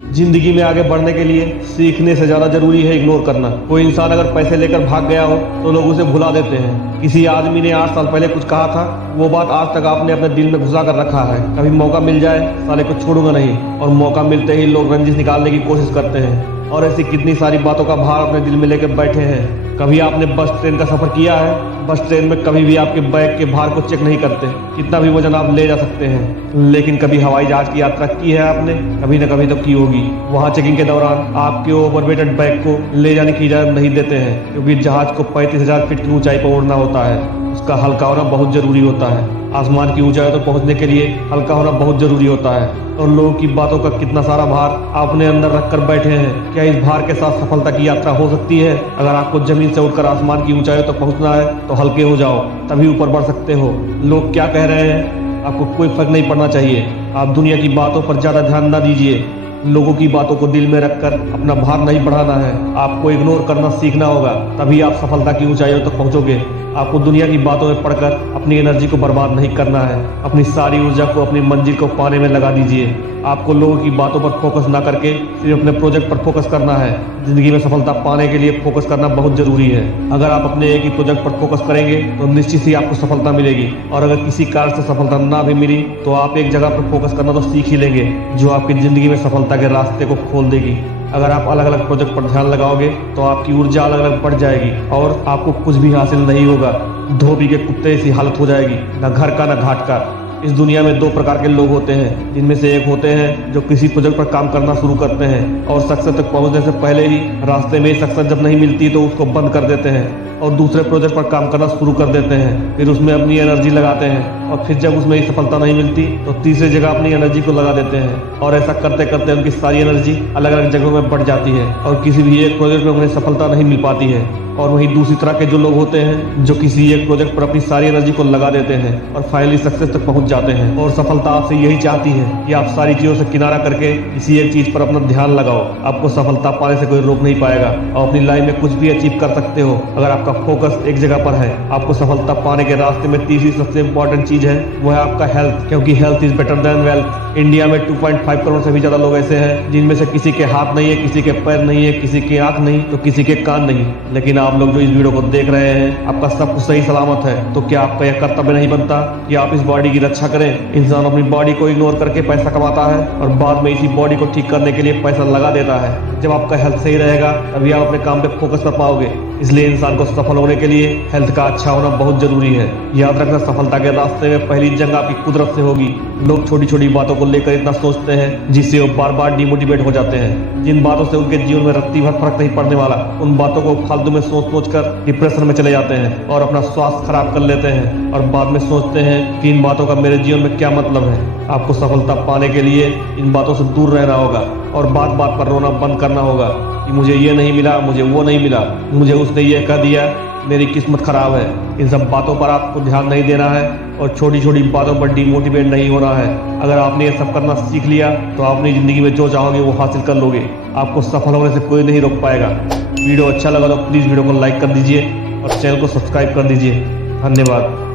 जिंदगी में आगे बढ़ने के लिए सीखने से ज्यादा जरूरी है इग्नोर करना। कोई इंसान अगर पैसे लेकर भाग गया हो तो लोग उसे भुला देते हैं। किसी आदमी ने 8 साल पहले कुछ कहा था, वो बात आज तक आपने अपने दिल में घुसा कर रखा है। कभी मौका मिल जाए साले को छोड़ूंगा नहीं, और मौका मिलते ही लोग रंजिश निकालने की कोशिश करते हैं और ऐसी कितनी सारी बातों का भार अपने दिल में लेकर बैठे हैं। कभी आपने बस ट्रेन का सफर किया है? बस ट्रेन में कभी भी आपके बैग के भार को चेक नहीं करते, कितना भी वजन आप ले जा सकते हैं। लेकिन कभी हवाई जहाज की यात्रा की है आपने? कभी न कभी तो की होगी। वहाँ चेकिंग के दौरान आपके ओवरवेटेड बैग को ले जाने की इजाजत नहीं देते हैं, क्योंकि जहाज को 35,000 फीट की ऊंचाई पर उड़ना होता है। उसका हल्का होना बहुत जरूरी होता है। आसमान की ऊंचाई तक पहुंचने के लिए हल्का होना बहुत जरूरी होता है। और लोगों की बातों का कितना सारा भार आपने अंदर रखकर बैठे हैं। क्या इस भार के साथ सफलता की यात्रा हो सकती है? अगर आपको जमीन से उठकर आसमान की ऊंचाई तक पहुंचना है तो हल्के हो जाओ, तभी ऊपर बढ़ सकते हो। लोग क्या कह रहे हैं आपको कोई फर्क नहीं पड़ना चाहिए। आप दुनिया की बातों पर ज्यादा ध्यान न दीजिए। लोगों की बातों को दिल में रखकर अपना भार नहीं बढ़ाना है। आपको इग्नोर करना सीखना होगा, तभी आप सफलता की ऊंचाइयों तक पहुंचोगे। आपको दुनिया की बातों में पढ़कर अपनी एनर्जी को बर्बाद नहीं करना है। अपनी सारी ऊर्जा को अपनी मंजिल को पाने में लगा दीजिए। आपको लोगों की बातों पर फोकस ना करके सिर्फ अपने प्रोजेक्ट पर फोकस करना है। जिंदगी में सफलता पाने के लिए फोकस करना बहुत जरूरी है। अगर आप अपने एक ही प्रोजेक्ट पर फोकस करेंगे तो निश्चित ही आपको सफलता मिलेगी, और अगर किसी कारण से सफलता ना भी मिली तो आप एक जगह पर फोकस करना तो सीख ही लेंगे, जो आपकी जिंदगी में सफलता के रास्ते को खोल देगी। अगर आप अलग अलग प्रोजेक्ट पर ध्यान लगाओगे तो आपकी ऊर्जा अलग अलग बढ़ जाएगी और आपको कुछ भी हासिल नहीं होगा। धोबी के कुत्ते ऐसी हालत हो जाएगी, न घर का न घाट का। इस दुनिया में 2 प्रकार के लोग होते हैं, जिनमें से एक होते हैं जो किसी प्रोजेक्ट पर काम करना शुरू करते हैं और सक्सेस तक पहुंचने से पहले ही रास्ते में सक्सेस जब नहीं मिलती तो उसको बंद कर देते हैं और दूसरे प्रोजेक्ट पर काम करना शुरू कर देते हैं। फिर उसमें अपनी एनर्जी लगाते हैं और फिर जब उसमें सफलता नहीं मिलती तो तीसरी जगह अपनी एनर्जी को लगा देते हैं, और ऐसा करते करते उनकी सारी एनर्जी अलग अलग जगहों में बढ़ जाती है और किसी भी एक प्रोजेक्ट में उन्हें सफलता नहीं मिल पाती है। और वहीं दूसरी तरह के जो लोग होते हैं जो किसी एक प्रोजेक्ट पर अपनी सारी एनर्जी को लगा देते हैं और फाइनली सक्सेस तक पहुंच जाते हैं। और सफलता आपसे यही चाहती है कि आप सारी चीजों से किनारा करके किसी एक चीज पर अपना ध्यान लगाओ। आपको सफलता पाने से कोई रोक नहीं पाएगा और अपनी लाइफ में कुछ भी अचीव कर सकते हो अगर आपका फोकस एक जगह पर है। आपको सफलता पाने के रास्ते में तीसरी सबसे इंपॉर्टेंट चीज है, वो है आपका हेल्थ, क्योंकि health is better than wealth. India में 2.5 करोड़ से भी ज्यादा लोग ऐसे हैं जिनमें से किसी के हाथ नहीं है, किसी के पैर नहीं है, किसी की आंख नहीं तो किसी के कान नहीं। लेकिन आप लोग जो इस वीडियो को देख रहे हैं, आपका सब कुछ सही सलामत है, तो क्या आपका यह कर्तव्य नहीं बनता कि आप इस बॉडी की रक्षा करें? इंसान अपनी बॉडी को इग्नोर करके पैसा कमाता है और बाद में इसी बॉडी को ठीक करने के लिए पैसा लगा देता है। जब आपका हेल्थ सही रहेगा तभी आप अपने काम पे फोकस कर पाओगे। इसलिए इंसान को सफल होने के लिए हेल्थ का अच्छा होना बहुत जरूरी है। याद रखना, सफलता के रास्ते में पहली जंग आपकी कुदरत से होगी। लोग छोटी छोटी बातों को लेकर इतना सोचते हैं जिससे वो बार बार डिमोटिवेट हो जाते हैं। जिन बातों से उनके जीवन में रत्ती भर फर्क नहीं पड़ने वाला, उन बातों को फालतू में सोच सोच कर डिप्रेशन में चले जाते हैं और अपना स्वास्थ्य खराब कर लेते हैं और बाद में सोचते हैं कि इन बातों का मेरे जीवन में क्या मतलब है। आपको सफलता पाने के लिए इन बातों से दूर रहना होगा और बात बात पर रोना बंद करना होगा कि मुझे ये नहीं मिला, मुझे वो नहीं मिला, मुझे उसने ये कह दिया, मेरी किस्मत खराब है। इन सब बातों पर आपको ध्यान नहीं देना है और छोटी छोटी बातों पर डिमोटिवेट नहीं होना है। अगर आपने ये सब करना सीख लिया तो अपनी जिंदगी में जो चाहोगे वो हासिल कर लोगे। आपको सफल होने से कोई नहीं रोक पाएगा। वीडियो अच्छा लगा तो प्लीज़ वीडियो को लाइक कर दीजिए और चैनल को सब्सक्राइब कर दीजिए। धन्यवाद।